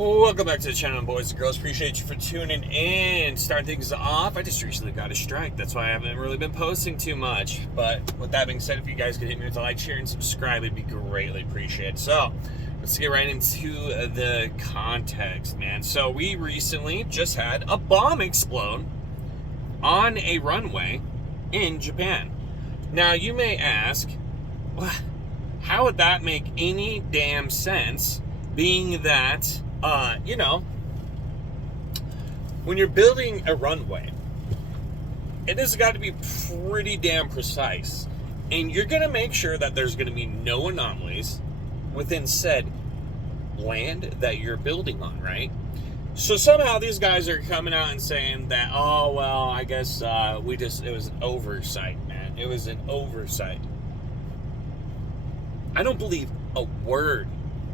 Welcome back to the channel, boys and girls. Appreciate you for tuning in. Starting things off, I just recently got a strike. That's why I haven't really been posting too much. But with that being said, if you guys could hit me with a like, share, and subscribe, it'd be greatly appreciated. So let's get right into the context, man. So we recently just had a bomb explode on a runway in Japan. Now you may ask, how would that make any damn sense, being that when you're building a runway, it has got to be pretty damn precise. And you're going to make sure that there's going to be no anomalies within said land that you're building on, right? So somehow these guys are coming out and saying that, oh, well, I guess it was an oversight, man. It was an oversight. I don't believe a word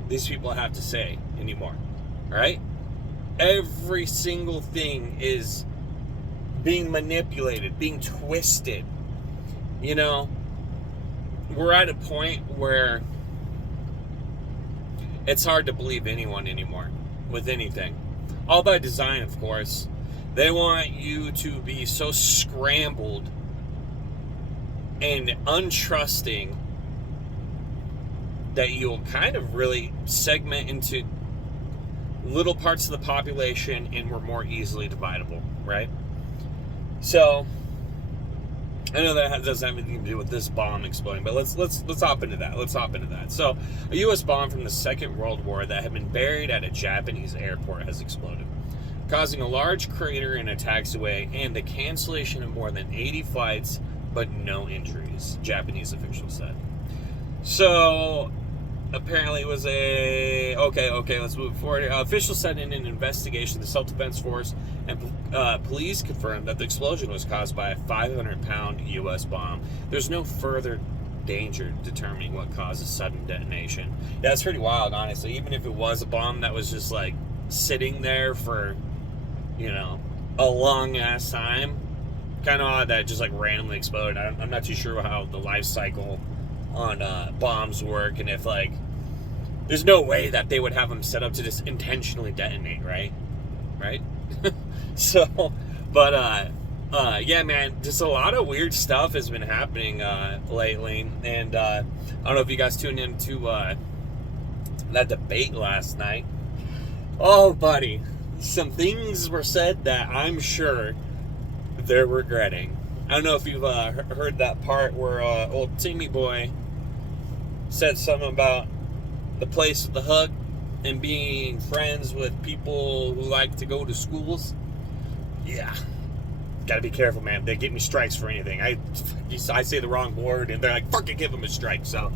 these people have to say anymore, all right? Every single thing is being manipulated, being twisted. You know, we're at a point where it's hard to believe anyone anymore with anything. All by design, of course. They want you to be so scrambled and untrusting that you'll kind of really segment into little parts of the population and we're more easily dividable, right? So I know that doesn't have anything to do with this bomb exploding, but let's hop into that. So a U.S. bomb from the Second World War that had been buried at a Japanese airport has exploded, causing a large crater in a taxiway and the cancellation of more than 80 flights, but no injuries, Japanese officials said. So apparently it was let's move forward. Officials said in an investigation, the self-defense force and police confirmed that the explosion was caused by a 500-pound U.S. bomb. There's no further danger determining what causes sudden detonation. Yeah, it's pretty wild, honestly. Even if it was a bomb that was just like sitting there for, a long-ass time, kind of odd that it just like randomly exploded. I'm not too sure how the life cycle on bombs work, and if like there's no way that they would have them set up to just intentionally detonate, right? So but yeah, man, just a lot of weird stuff has been happening lately, and I don't know if you guys tuned into that debate last night. Oh buddy, some things were said that I'm sure they're regretting. I don't know if you've heard that part where old Timmy boy said something about the place with the hook and being friends with people who like to go to schools. Yeah, gotta be careful, man. They give me strikes for anything. I say the wrong word and they're like, fucking give them a strike. So,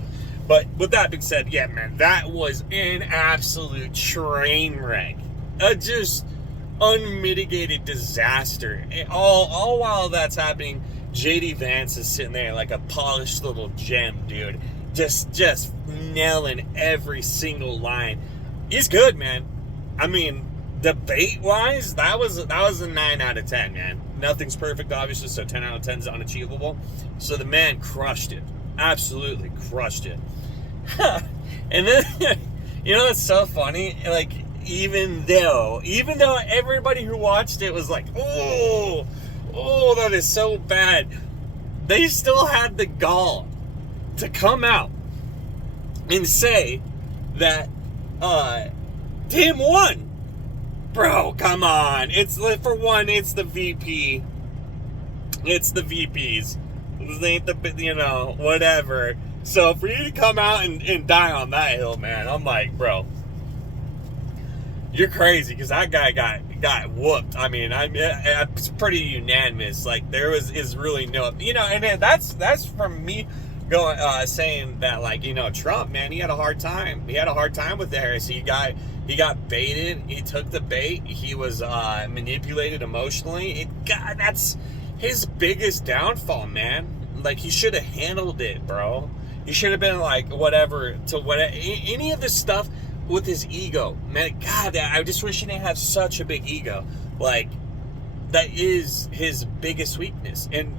but with that being said, yeah, man, that was an absolute train wreck. Just unmitigated disaster. All while that's happening, JD Vance is sitting there like a polished little gem, dude. Just nailing every single line. He's good, man. I mean, debate-wise, that was a 9 out of 10, man. Nothing's perfect, obviously, so 10 out of 10 is unachievable. So the man crushed it. Absolutely crushed it. And then, it's so funny, like, even though everybody who watched it was like, oh, that is so bad, they still had the gall to come out and say that Tim won. Bro, come on. For one, it's the VP. It's the VPs. This ain't the, whatever. So for you to come out and die on that hill, man, I'm like, bro, you're crazy, because that guy got whooped. I mean, it's pretty unanimous. Like, is really no, and that's from me going saying that, like, Trump, man, he had a hard time. He had a hard time with the heresy. He got baited. He took the bait. He was manipulated emotionally. That's his biggest downfall, man. Like, he should have handled it, bro. He should have been like, any of this stuff with his ego, man. God, I just wish he didn't have such a big ego. Like, that is his biggest weakness, and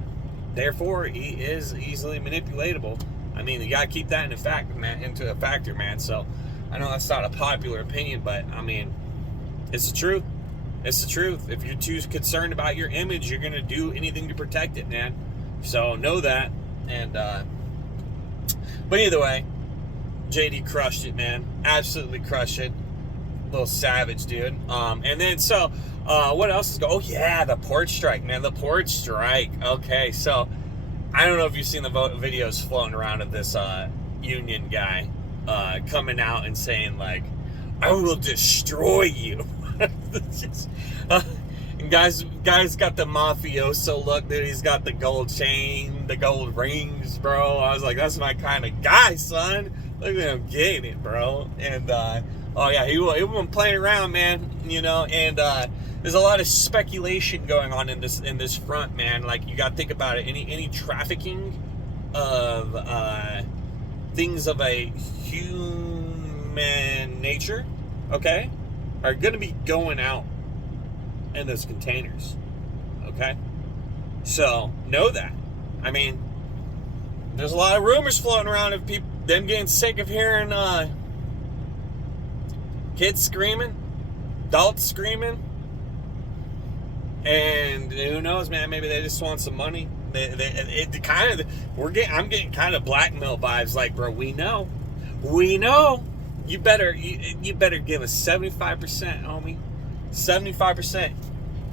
therefore he is easily manipulatable. I mean, you gotta keep that into a factor, man. So I know that's not a popular opinion, but I mean, It's the truth. It's the truth. If you're too concerned about your image, you're going to do anything to protect it, man. So know that. And, but either way, JD crushed it, man. Absolutely crushed it. Little savage, dude. And then, so, what else is going on? Oh, yeah, the portstrike, man. The portstrike. Okay, so, I don't know if you've seen the videos floating around of this, union guy, coming out and saying, like, I will destroy you. Just, and guys got the mafioso look, dude. He's got the gold chain, the gold rings, bro. I was like, that's my kind of guy, son. Look at him getting it, bro. And oh yeah, he wasn't playing around, man. You know, and there's a lot of speculation going on in this front, man. Like, you got to think about it. Any trafficking of things of a human nature, okay, are going to be going out in those containers, okay? So, know that. I mean, there's a lot of rumors floating around of them getting sick of hearing kids screaming, adults screaming, and who knows, man, maybe they just want some money. I'm getting kind of blackmail vibes, like, bro, we know. You better give us 75%, homie. 75%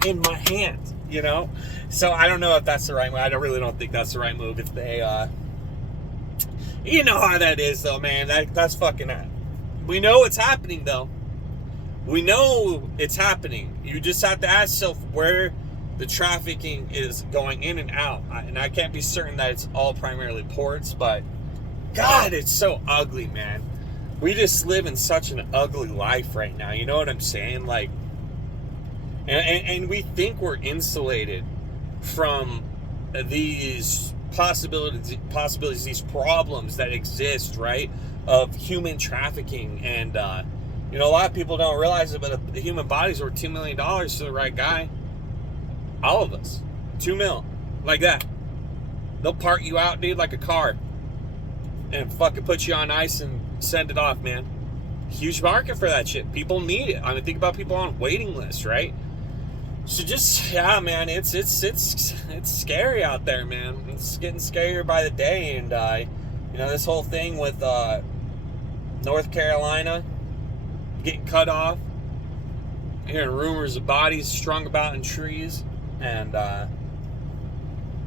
in my hand, you know? So I don't know if that's the right move. I really don't think that's the right move. If they, you know how that is, though, man. That's fucking that. We know it's happening, though. We know it's happening. You just have to ask yourself where the trafficking is going in and out. And I can't be certain that it's all primarily ports, but God, it's so ugly, man. We just live in such an ugly life right now. You know what I'm saying? Like, and we think we're insulated from these possibilities, these problems that exist, right? Of human trafficking. And, you know, a lot of people don't realize it, but the human body's worth $2 million to the right guy. All of us. $2 million. Like that. They'll part you out, dude, like a car. And fucking put you on ice and send it off, man. Huge market for that shit. People need it. I mean, think about people on waiting lists, right? So just, yeah, man, it's scary out there, man. It's getting scarier by the day. And, you know, this whole thing with North Carolina getting cut off, hearing rumors of bodies strung about in trees, and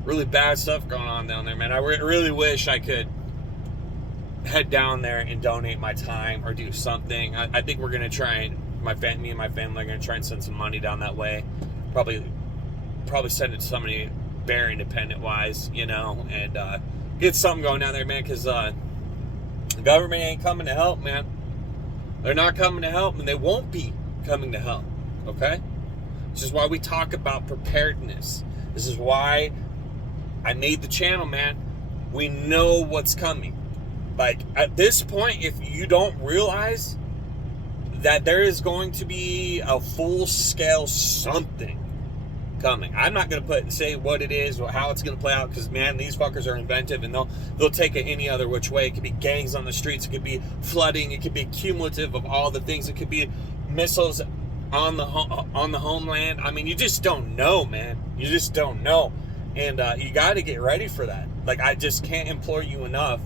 really bad stuff going on down there, man. I really wish I could head down there and donate my time or do something. I think we're gonna try and me and my family are gonna try and send some money down that way. Probably send it to somebody very independent wise, you know, and get something going down there, man. Because the government ain't coming to help, man. They're not coming to help, and they won't be coming to help. Okay, this is why we talk about preparedness. This is why I made the channel, man. We know what's coming. Like, at this point, if you don't realize that there is going to be a full-scale something coming. I'm not going to say what it is or how it's going to play out, because, man, these fuckers are inventive, and they'll take it any other which way. It could be gangs on the streets. It could be flooding. It could be cumulative of all the things. It could be missiles on the homeland. I mean, you just don't know, man. You just don't know. And you got to get ready for that. Like, I just can't implore you enough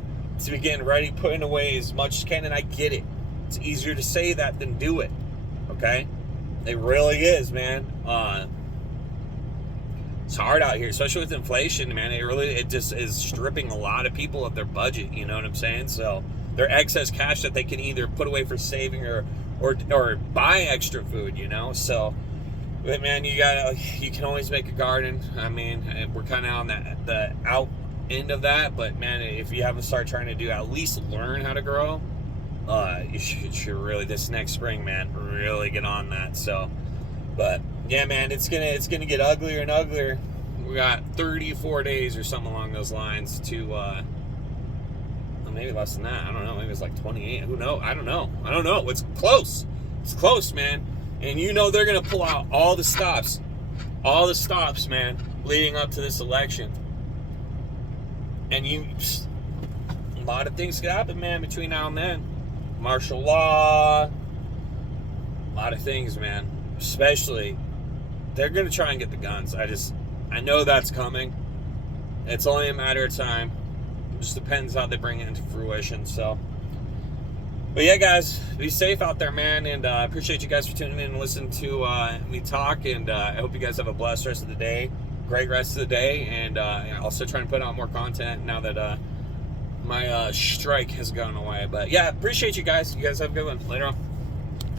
to be getting ready, putting away as much as you can. And I get it. It's easier to say that than do it. Okay? It really is, man. It's hard out here, especially with inflation, man. It just is stripping a lot of people of their budget. You know what I'm saying? So their excess cash that they can either put away for saving or buy extra food, you know? So, but man, you can always make a garden. I mean, we're kind of on the out end of that, but man, if you haven't started trying to do, at least learn how to grow, you should really, this next spring, man, really get on that. So, but yeah, man, it's gonna get uglier and uglier. We got 34 days or something along those lines to well, maybe less than that. I don't know. Maybe it's like 28. Who knows? I don't know. It's close. It's close, man. And you know they're gonna pull out all the stops, man, leading up to this election. And a lot of things could happen, man, between now and then. Martial law, lot of things, man. Especially, they're going to try and get the guns. I know that's coming. It's only a matter of time. It just depends how they bring it into fruition. So, but yeah, guys, be safe out there, man. And I appreciate you guys for tuning in and listening to me talk. And I hope you guys have a blessed rest of the day. Great rest of the day. And also trying to put out more content now that my strike has gone away. But yeah, appreciate you guys. You guys have a good one. Later on.